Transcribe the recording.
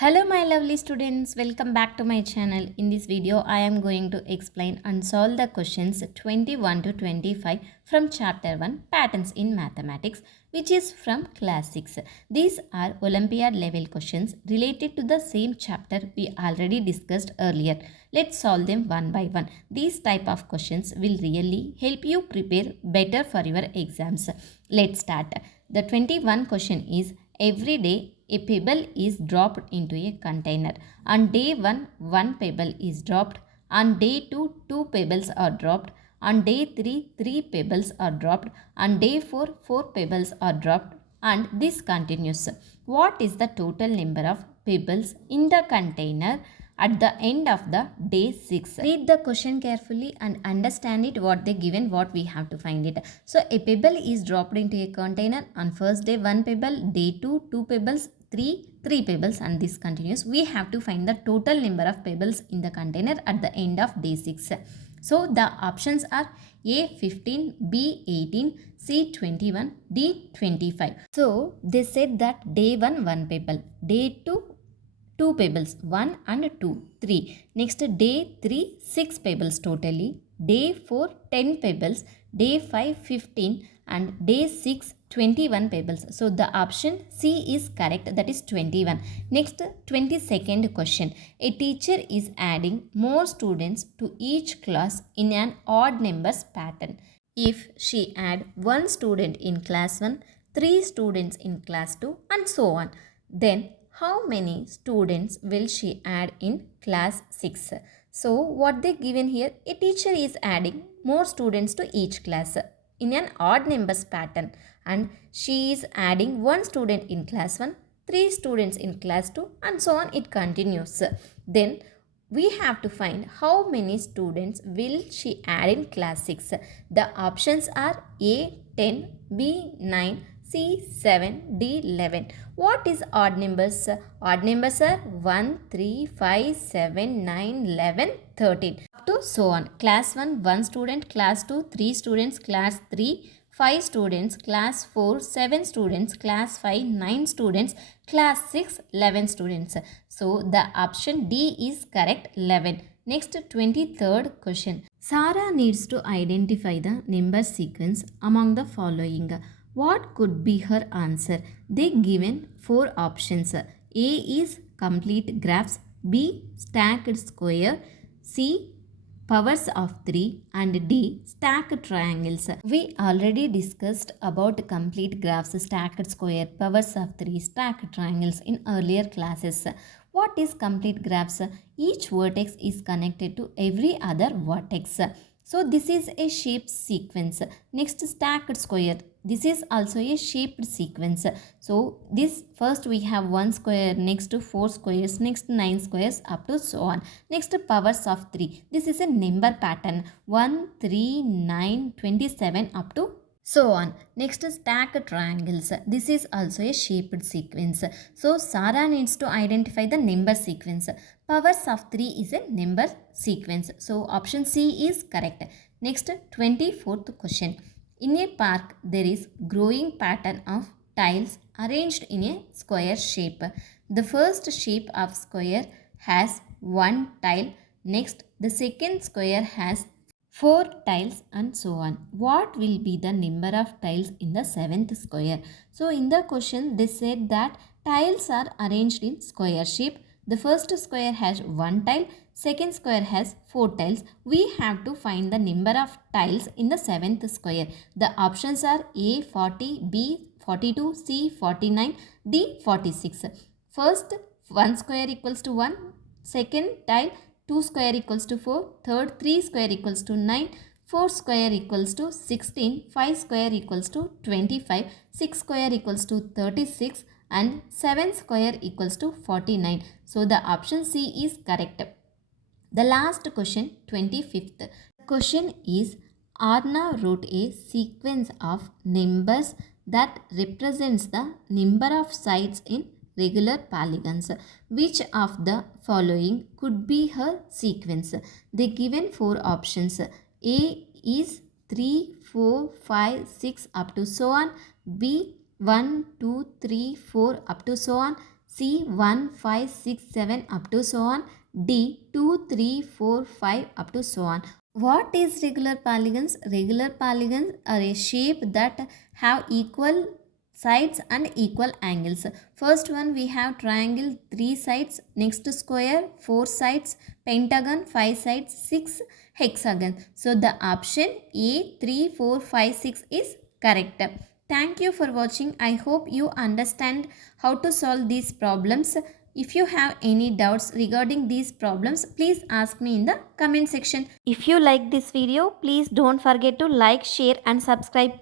Hello my lovely students, welcome back to my channel. In this video I am going to explain and solve the questions 21 to 25 from chapter 1 patterns in mathematics, which is from class 6. These are Olympiad level questions related to the same chapter we already discussed earlier. Let's solve them one by one. These type of questions will really help you prepare better for your exams. Let's start. The 21 question is, every day a pebble is dropped into a container. On day 1, 1 pebble is dropped. On day 2, 2 pebbles are dropped. On day 3, 3 pebbles are dropped. On day 4, 4 pebbles are dropped. And this continues. What is the total number of pebbles in the container at the end of the day 6? Read the question carefully and understand it, what they given, what we have to find it. So a pebble is dropped into a container. On first day 1 pebble, day 2 2 pebbles, 3 pebbles, and this continues. We have to find the total number of pebbles in the container at the end of day 6. So the options are A 15, B 18, C 21, D 25. So they said that day 1 1 pebble, day 2 2 pebbles, 1 and 2, 3. Next day 3 6 pebbles totally, day 4 10 pebbles, day 5 15, and day 6 21 pebbles. So the option C is correct, that is 21. Next 22nd question. A teacher is adding more students to each class in an odd numbers pattern. If she add 1 student in class 1, 3 students in class 2, and so on, then how many students will she add in class 6? So what they given here, a teacher is adding more students to each class in an odd numbers pattern, and she is adding 1 student in class 1, 3 students in class 2, and so on it continues. Then we have to find how many students will she add in class 6. The options are A 10, B 9, C 7, D 11. What is odd numbers? Odd numbers are 1, 3, 5, 7, 9, 11, 13. Up to so on. Class 1, 1 student. Class 2, 3 students. Class 3, 5 students. Class 4, 7 students. Class 5, 9 students. Class 6, 11 students. So the option D is correct, 11. Next 23rd question. Sarah needs to identify the number sequence among the following. What could be her answer? They given 4 options. A is complete graphs, B stacked square, C powers of 3, and D stacked triangles. We already discussed about complete graphs, stacked square, powers of 3, stacked triangles in earlier classes. What is complete graphs? Each vertex is connected to every other vertex. So this is a shaped sequence. Next, stacked square. This is also a shaped sequence. So this first we have 1 square, next 4 squares, next 9 squares, up to so on. Next, powers of 3. This is a number pattern. 1, 3, 9, 27, up to so on. Next is stacked triangles. This is also a shaped sequence. So Sarah needs to identify the number sequence. Powers of 3 is a number sequence. So option C is correct. Next 24th question. In a park there is growing pattern of tiles arranged in a square shape. The first shape of square has 1 tile. Next the second square has 4 tiles, and so on. What will be the number of tiles in the 7th square? So in the question they said that tiles are arranged in square shape. The first square has 1 tile, second square has 4 tiles. We have to find the number of tiles in the 7th square. The options are A 40, B 42, C 49, D 46. First 1 square equals to 1, second tile 2 square equals to 4, third 3 square equals to 9, 4 square equals to 16, 5 square equals to 25, 6 square equals to 36, and 7 square equals to 49. So the option C is correct. The last question, 25th. The question is, Arna wrote a sequence of numbers that represents the number of sides in regular polygons. Which of the following could be her sequence? They given 4 options. A is 3, 4, 5, 6, up to so on. B 1, 2, 3, 4, up to so on. C 1, 5, 6, 7 up to so on. D 2, 3, 4, 5 up to so on. What is regular polygons? Regular polygons are a shape that have equal sides and equal angles. First one we have triangle 3 sides, next square 4 sides, pentagon 5 sides, 6 hexagon. So the option A 3, 4, 5, 6 is correct. Thank you for watching. I hope you understand how to solve these problems. If you have any doubts regarding these problems, please ask me in the comment section. If you like this video, please don't forget to like, share and subscribe.